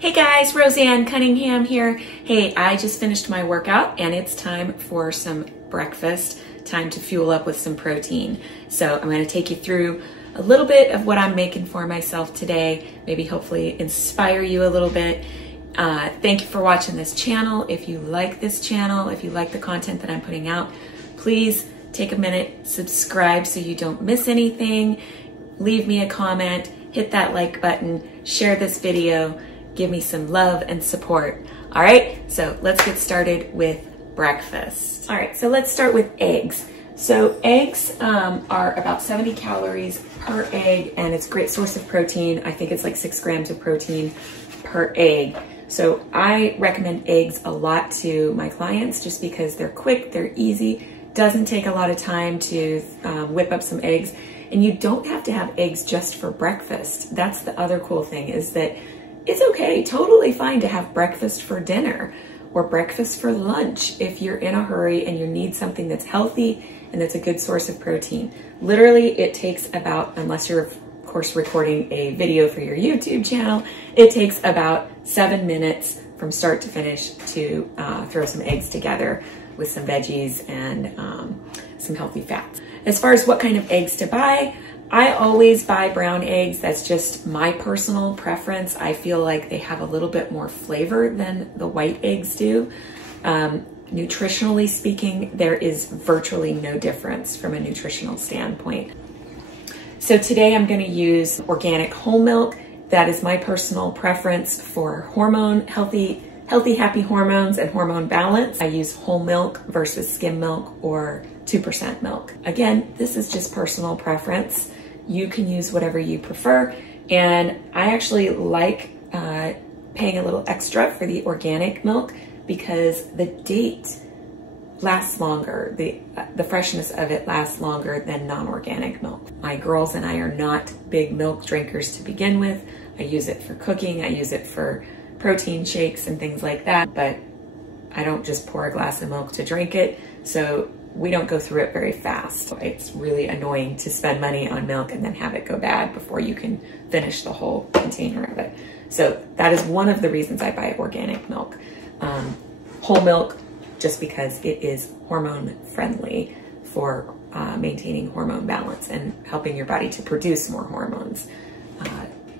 Hey guys, Rosann Cunningham here. Hey, I just finished my workout and it's time for some breakfast, time to fuel up with some protein. So I'm going to take you through a little bit of what I'm making for myself today, maybe hopefully inspire you a little bit. Thank you for watching this channel. If you like this channel, if you like the content that I'm putting out, please take a minute, subscribe so you don't miss anything, leave me a comment, hit that like button, share this video, give me some love and support. All right, so let's get started with breakfast. All right, so let's start with eggs. So eggs are about 70 calories per egg, and it's a great source of protein. I think it's like 6 grams of protein per egg. So I recommend eggs a lot to my clients just because they're quick, they're easy, doesn't take a lot of time to whip up some eggs, and you don't have to have eggs just for breakfast. That's the other cool thing, is that it's okay, totally fine to have breakfast for dinner or breakfast for lunch if you're in a hurry and you need something that's healthy and that's a good source of protein. Literally, it takes about, unless you're of course recording a video for your YouTube channel, it takes about 7 minutes from start to finish to throw some eggs together with some veggies and some healthy fats. As far as what kind of eggs to buy, I always buy brown eggs. That's just my personal preference. I feel like they have a little bit more flavor than the white eggs do. Nutritionally speaking, there is virtually no difference from a nutritional standpoint. So today I'm going to use organic whole milk. That is my personal preference for healthy, happy hormones and hormone balance. I use whole milk versus skim milk or 2% milk. Again, this is just personal preference. You can use whatever you prefer. And I actually like paying a little extra for the organic milk because the date lasts longer. The freshness of it lasts longer than non-organic milk. My girls and I are not big milk drinkers to begin with. I use it for cooking. I use it for protein shakes and things like that, but I don't just pour a glass of milk to drink it. So we don't go through it very fast. It's really annoying to spend money on milk and then have it go bad before you can finish the whole container of it. So that is one of the reasons I buy organic milk. Whole milk, just because it is hormone friendly for maintaining hormone balance and helping your body to produce more hormones.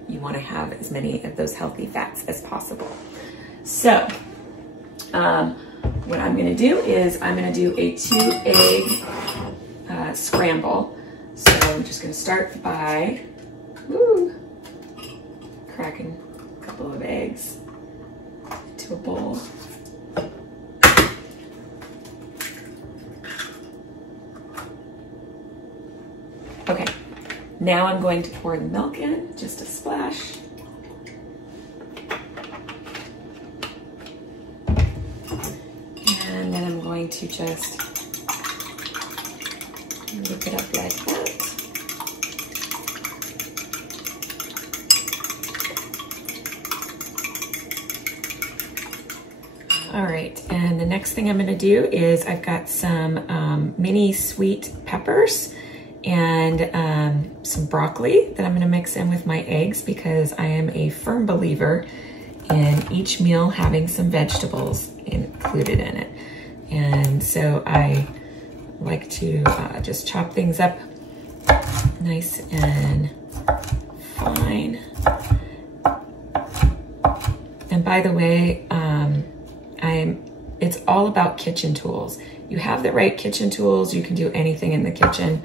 You want to have as many of those healthy fats as possible. So what I'm going to do is I'm going to do a 2-egg scramble. So I'm just going to start by cracking a couple of eggs into a bowl. Okay, now I'm going to pour the milk in, just a splash. And then I'm going to just whip it up like that. All right, and the next thing I'm gonna do is I've got some mini sweet peppers and some broccoli that I'm gonna mix in with my eggs because I am a firm believer in each meal having some vegetables included in it. And so I like to just chop things up nice and fine. And by the way, it's all about kitchen tools. You have the right kitchen tools, you can do anything in the kitchen.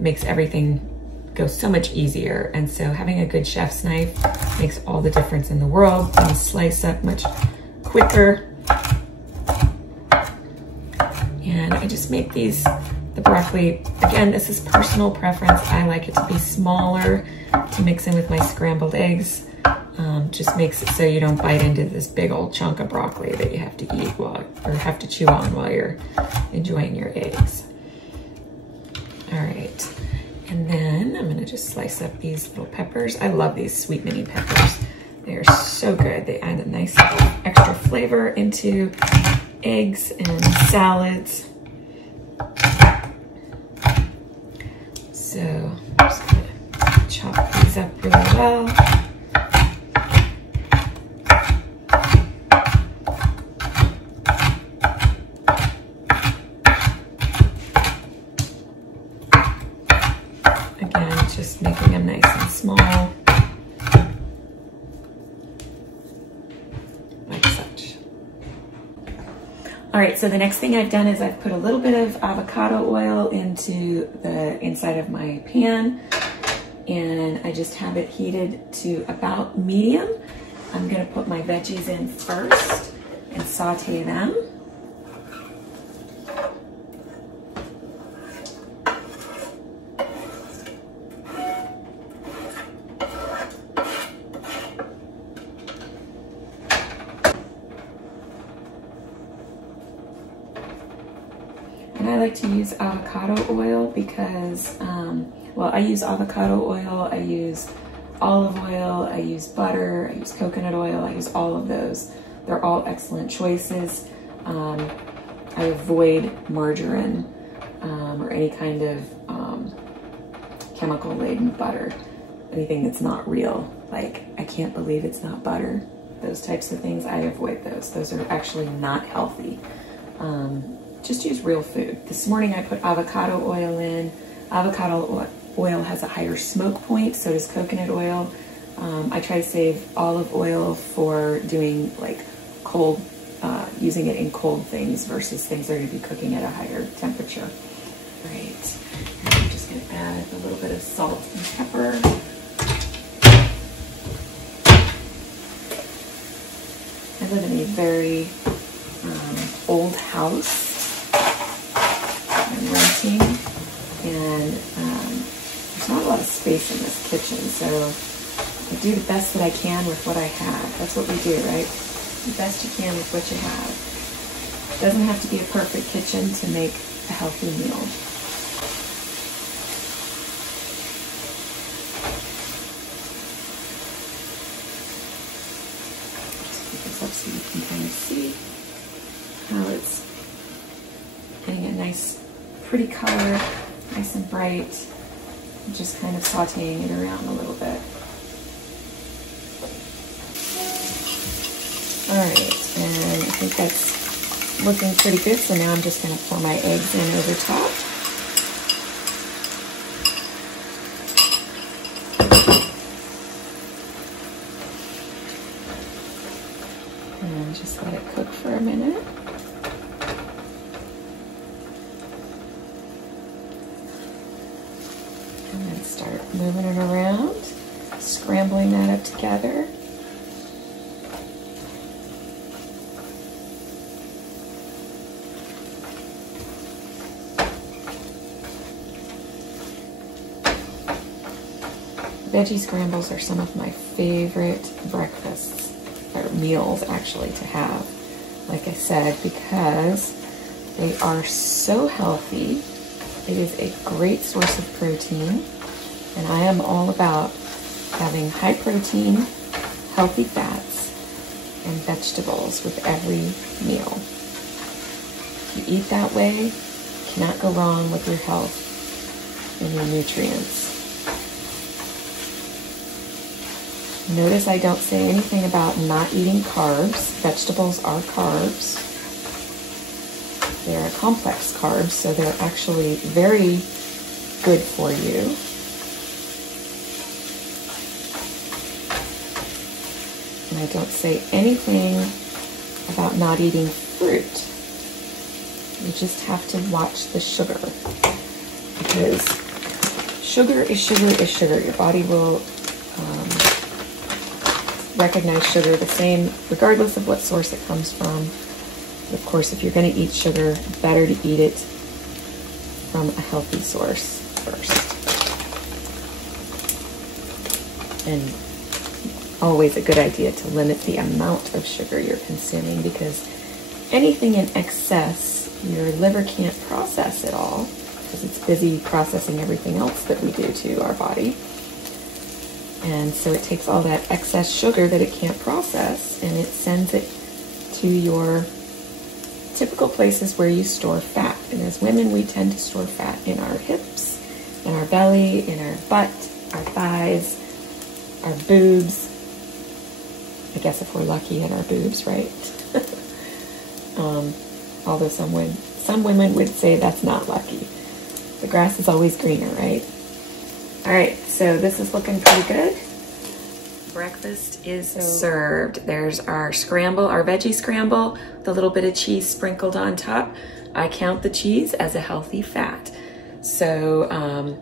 Makes everything go so much easier. And so having a good chef's knife makes all the difference in the world. You slice up much quicker. And I just make the broccoli, again, this is personal preference. I like it to be smaller to mix in with my scrambled eggs. Just makes it so you don't bite into this big old chunk of broccoli that you have to eat or have to chew on while you're enjoying your eggs. All right, and then I'm gonna just slice up these little peppers. I love these sweet mini peppers. They are so good. They add a nice extra flavor into eggs and salads. So I'm just gonna chop these up really well. just making them nice and small, like such. All right, so the next thing I've done is I've put a little bit of avocado oil into the inside of my pan, and I just have it heated to about medium. I'm gonna put my veggies in first and saute them. And I like to use avocado oil because, well, I use avocado oil, I use olive oil, I use butter, I use coconut oil, I use all of those. They're all excellent choices. I avoid margarine or any kind of chemical-laden butter, anything that's not real. Like, I can't believe it's not butter. Those types of things, I avoid those. Those are actually not healthy. Just use real food. This morning I put avocado oil in. Avocado oil has a higher smoke point, so does coconut oil. I try to save olive oil for doing like cold, using it in cold things versus things that are going to be cooking at a higher temperature. All right, and I'm just going to add a little bit of salt and pepper. I live in a very old house. I'm renting, and there's not a lot of space in this kitchen, so I do the best that I can with what I have. That's what we do, right? The best you can with what you have. It doesn't have to be a perfect kitchen to make a healthy meal. Just put this up so you can kind of see how it's getting a nice, pretty color, nice and bright. I'm just kind of sauteing it around a little bit. All right, and I think that's looking pretty good, so now I'm just going to pour my eggs in over top. And just let it cook for a minute. And then start moving it around, scrambling that up together. Veggie scrambles are some of my favorite breakfasts, or meals actually, to have. Like I said, because they are so healthy. It is a great source of protein, and I am all about having high protein, healthy fats, and vegetables with every meal. If you eat that way, you cannot go wrong with your health and your nutrients. Notice I don't say anything about not eating carbs. Vegetables are carbs. They're complex carbs, so they're actually very good for you. And I don't say anything about not eating fruit. You just have to watch the sugar, because sugar is sugar is sugar. Your body will recognize sugar the same regardless of what source it comes from. Of course, if you're going to eat sugar, better to eat it from a healthy source first. And always a good idea to limit the amount of sugar you're consuming, because anything in excess, your liver can't process it all because it's busy processing everything else that we do to our body. And so it takes all that excess sugar that it can't process, and it sends it to your typical places where you store fat. And as women, we tend to store fat in our hips, in our belly, in our butt, our thighs, our boobs. I guess if we're lucky, in our boobs, right? Although some women would say that's not lucky. The grass is always greener, right? All right, so this is looking pretty good. Breakfast is served. There's our scramble, our veggie scramble, with a little bit of cheese sprinkled on top. I count the cheese as a healthy fat. So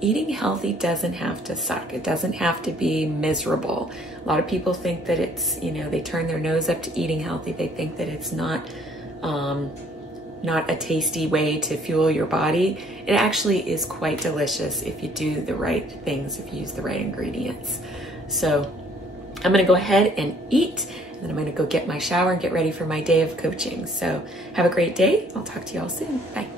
eating healthy doesn't have to suck. It doesn't have to be miserable. A lot of people think that it's, you know, they turn their nose up to eating healthy. They think that it's not a tasty way to fuel your body. It actually is quite delicious if you do the right things, if you use the right ingredients. So I'm gonna go ahead and eat, and then I'm gonna go get my shower and get ready for my day of coaching. So have a great day. I'll talk to you all soon. Bye.